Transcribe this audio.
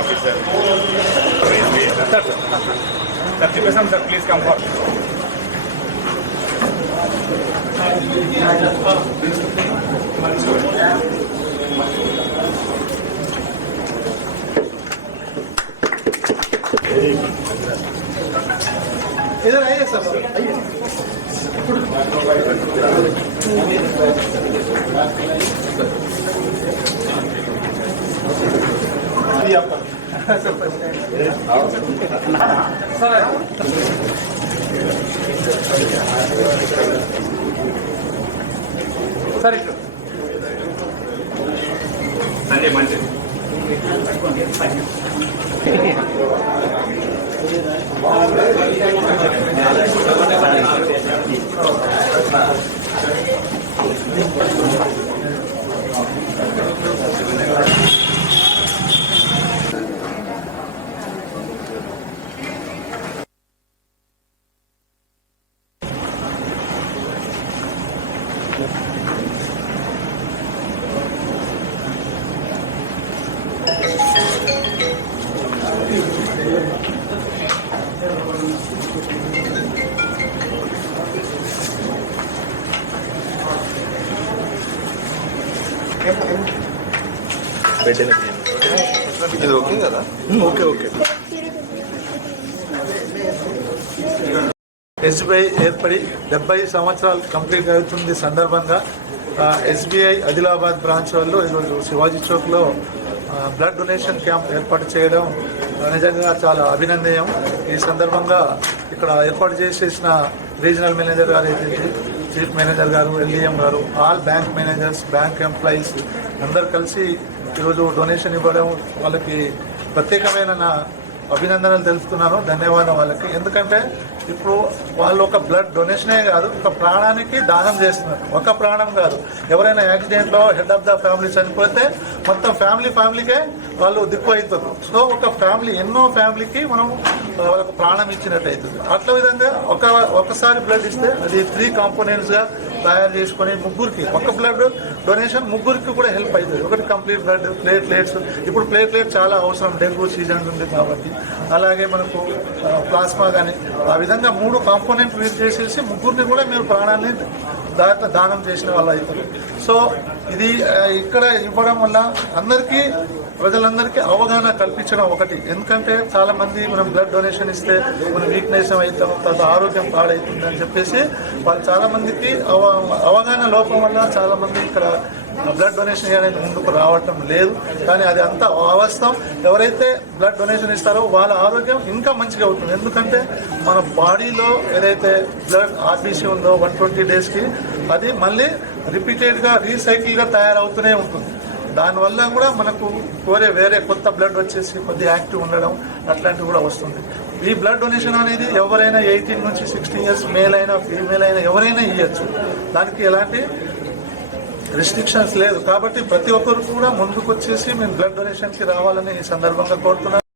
officer. Sir, Tibesan sir, please come forward. इधर आइए sir, आइए। सर संजय मंत्री ఇది ఓకే కదా? Okay okay. ఎస్బీఐ ఏర్పడి 70 సంవత్సరాలు కంప్లీట్ అవుతుంది సందర్భంగా ఎస్బీఐ ఆదిలాబాద్ బ్రాంచ్ వాళ్ళు ఈరోజు శివాజీ చౌక్లో బ్లడ్ డొనేషన్ క్యాంప్ ఏర్పాటు చేయడం నిజంగా చాలా అభినందనీయం. ఈ సందర్భంగా ఇక్కడ ఏర్పాటు చేసేసిన రీజనల్ మేనేజర్ గారు అయితే చీఫ్ మేనేజర్ గారు, ఎల్ఈఎం గారు, all bank managers, bank employees అందరు కలిసి ఈరోజు డొనేషన్ ఇవ్వడం వాళ్ళకి ప్రత్యేకమైన నా అభినందనలు తెలుపుతున్నాను. ధన్యవాదం వాళ్ళకి. ఎందుకంటే ఇప్పుడు వాళ్ళు ఒక బ్లడ్ డొనేషనే కాదు, ఒక ప్రాణానికి దానం చేస్తున్నారు. ఒక ప్రాణం కాదు, ఎవరైనా యాక్సిడెంట్లో హెడ్ ఆఫ్ ద ఫ్యామిలీ చనిపోతే మొత్తం ఫ్యామిలీకే వాళ్ళు దిక్కు అవుతారు. సో ఒక ఫ్యామిలీ, ఎన్నో ఫ్యామిలీకి మనం వాళ్ళకు ప్రాణం ఇచ్చినట్టు అవుతుంది. అట్ల విధంగా ఒకసారి బ్లడ్ ఇస్తే అది 3 కాంపోనెంట్స్గా తయారు చేసుకుని ముగ్గురికి, ఒక బ్లడ్ డొనేషన్ ముగ్గురికి కూడా హెల్ప్ అవుతుంది. ఒకటి కంప్లీట్ బ్లడ్, ప్లేట్లెట్స్. ఇప్పుడు ప్లేట్లెట్ చాలా అవసరం, డెంగ్యూ సీజన్ ఉంది కాబట్టి. అలాగే మనకు ప్లాస్మా కానీ, ఆ విధంగా 3 కాంపోనెంట్ యూజ్ చేసేసి ముగ్గురిని కూడా మీరు ప్రాణాన్ని దానం చేసిన వాళ్ళు అవుతారు. సో ఇది ఇక్కడ ఇవ్వడం వల్ల అందరికీ, ప్రజలందరికీ అవగాహన కల్పించడం ఒకటి. ఎందుకంటే చాలా మంది మనం బ్లడ్ డొనేషన్ ఇస్తే మనం వీక్నెస్ అవుతాం, తర్వాత ఆరోగ్యం పాడవుతుంది అని చెప్పేసి వాళ్ళు చాలా మందికి అవగాహన లోపం వల్ల చాలా మంది ఇక్కడ బ్లడ్ డొనేషన్ అనేది ముందుకు రావటం లేదు. కానీ అది అంతా అవాస్తవం. ఎవరైతే బ్లడ్ డొనేషన్ ఇస్తారో వాళ్ళ ఆరోగ్యం ఇంకా మంచిగా అవుతుంది. ఎందుకంటే మన బాడీలో ఏదైతే బ్లడ్ ఆర్బీసీ ఉందో 120 డేస్కి అది మళ్ళీ రిపీటెడ్గా రీసైకిల్గా తయారవుతూనే ఉంటుంది. దానివల్ల కూడా మనకు వేరే కొత్త బ్లడ్ వచ్చేసి కొద్దిగా యాక్టివ్ ఉండడం అట్లాంటివి కూడా వస్తుంది. ఈ బ్లడ్ డొనేషన్ అనేది ఎవరైనా 18 నుంచి 60 ఇయర్స్, మేల్ అయినా ఫీమేల్ అయినా ఎవరైనా ఇవ్వచ్చు. దానికి ఎలాంటి రిస్ట్రిక్షన్స్ లేదు. కాబట్టి ప్రతి ఒక్కరు కూడా ముందుకు వచ్చేసి మేము బ్లడ్ డొనేషన్కి రావాలని ఈ సందర్భంగా కోరుతున్నాను.